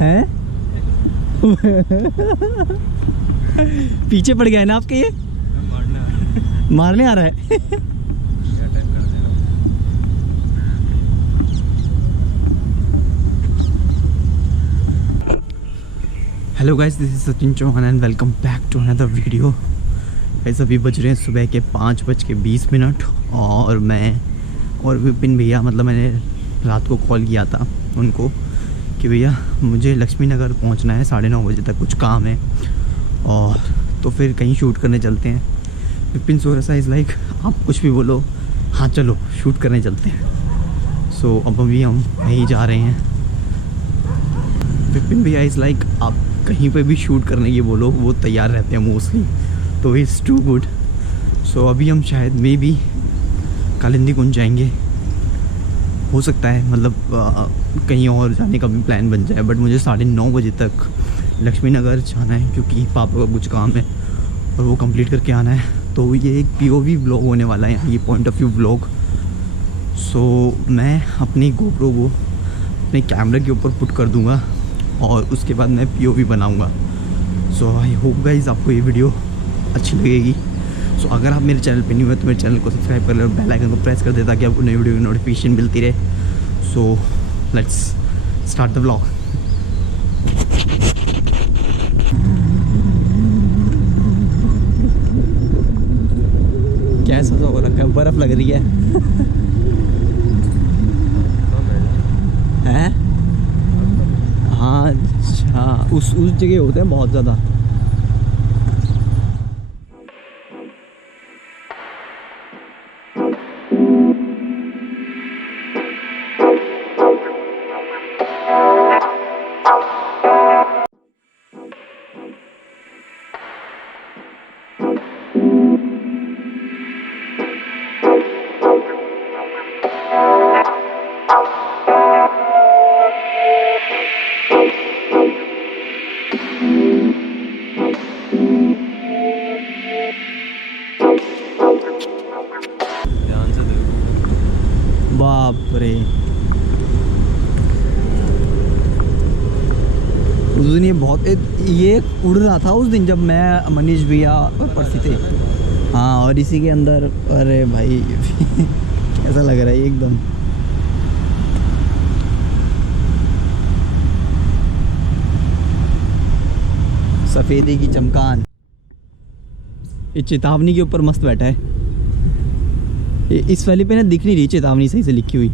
हैं? पीछे पड़ गया है ना आपके ये? मारने आ रहा है। Hello guys, this is Sachin Chauhan and welcome back to another video. Guys अभी बज रहे हैं सुबह के 5:20 और मैं और विपिन भैया, मतलब मैंने रात को कॉल किया था उनको कि भैया मुझे लक्ष्मी नगर पहुंचना है 9:30 बजे तक, कुछ काम है और तो फिर कहीं शूट करने चलते हैं। विपिन सोरसा इज़ लाइक आप कुछ भी बोलो, हाँ चलो शूट करने चलते हैं। सो अब अभी हम यहीं जा रहे हैं। विपिन भैया इज़ लाइक आप कहीं पे भी शूट करने की बोलो वो तैयार रहते हैं मोस्टली, तो इज़ टू गुड। सो अभी हम शायद मे बी कालिंदी कुंज जाएंगे, हो सकता है मतलब कहीं और जाने का भी प्लान बन जाए, बट मुझे 9:30 बजे तक लक्ष्मी नगर जाना है क्योंकि पापा का कुछ काम है और वो कंप्लीट करके आना है। तो ये एक POV व्लॉग होने वाला है, ये पॉइंट ऑफ व्यू व्लॉग। सो मैं अपनी GoPro को अपने कैमरे के ऊपर पुट कर दूंगा और उसके बाद मैं POV बनाऊंगा। सो आई होप गाइज आपको ये वीडियो अच्छी लगेगी। सो अगर आप मेरे चैनल पे न्यू है तो मेरे चैनल को सब्सक्राइब कर ले और बेल आइकन को प्रेस कर दे ताकि आपको नई वीडियो की नोटिफिकेशन मिलती रहे। So let's start the vlog. कैसा सा हो रखा है, बर्फ़ लग रही है। हैं? हाँ अच्छा, उस जगह होते हैं बहुत ज़्यादा। बाप रे, उस दिन ये उड़ रहा था उस दिन जब मैं, मनीष भैया और परसी थे। हाँ, और इसी के अंदर, अरे भाई कैसा लग रहा है एकदम। सफेदी की चमकान, ये चेतावनी के ऊपर मस्त बैठा है। इस वाले पे ना दिख नहीं रही चेतावनी सही से लिखी हुई।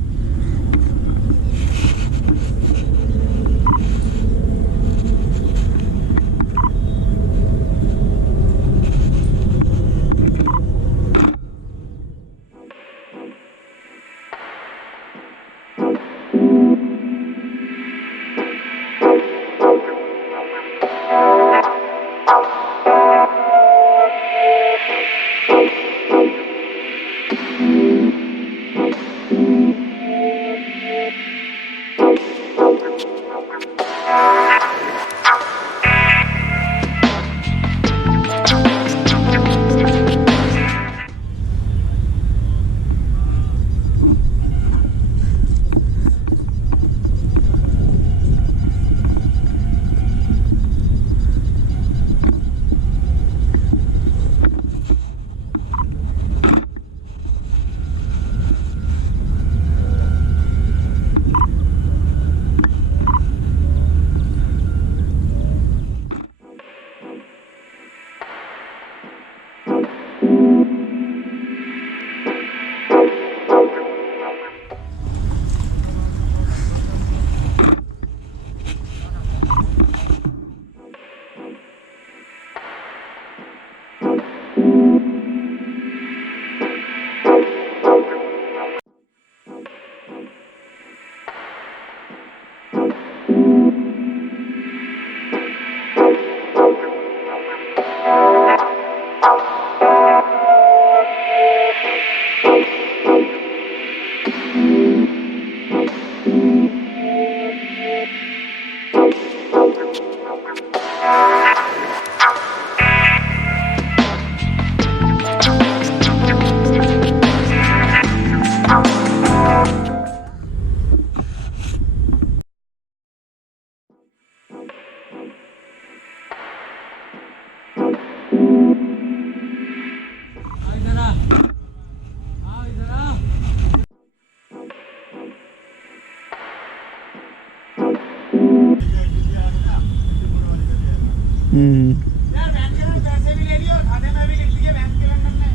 यार वैन के ना पैसे भी ले लिए और खाने में भी लिख दिए वैन के लंदन में।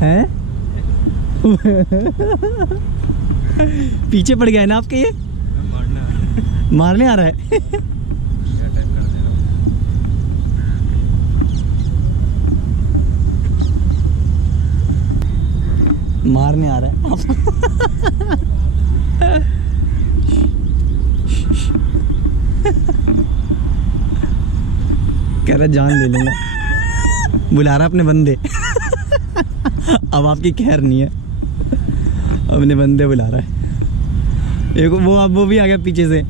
हैं? पीछे पड़ गया है ना आपके ये? मारने आ रहा है। मारने आ रहा है आपको। कह रहा जान ले लूंगा, बुला रहा अपने बंदे। अब आपकी खैर नहीं है, अपने बंदे बुला रहा है। एक वो भी आ गया पीछे से।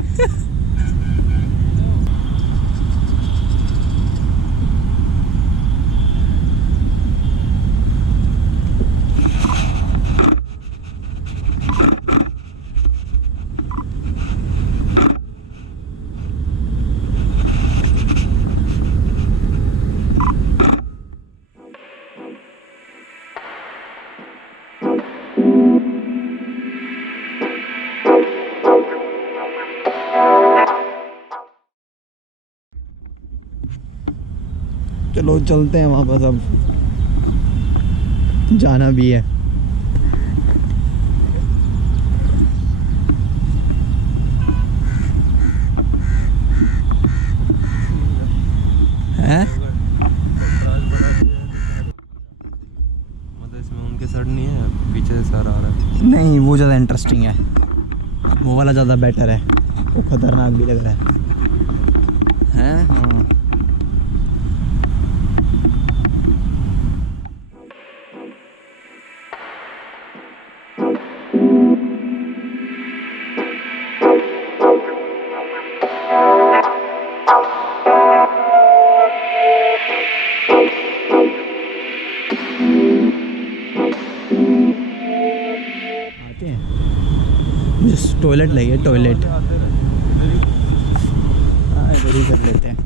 चलो चलते हैं वापस, अब जाना भी है। हैं? मतलब इसमें उनके सर नहीं है, पीछे से सर आ रहा है। नहीं, वो ज़्यादा इंटरेस्टिंग है, वो वाला ज़्यादा बेटर है, वो खतरनाक भी लग रहा है। हैं? हाँ। आते हैं, मुझे टॉयलेट लगी है, टॉयलेट। हाँ, इधर ही कर लेते हैं।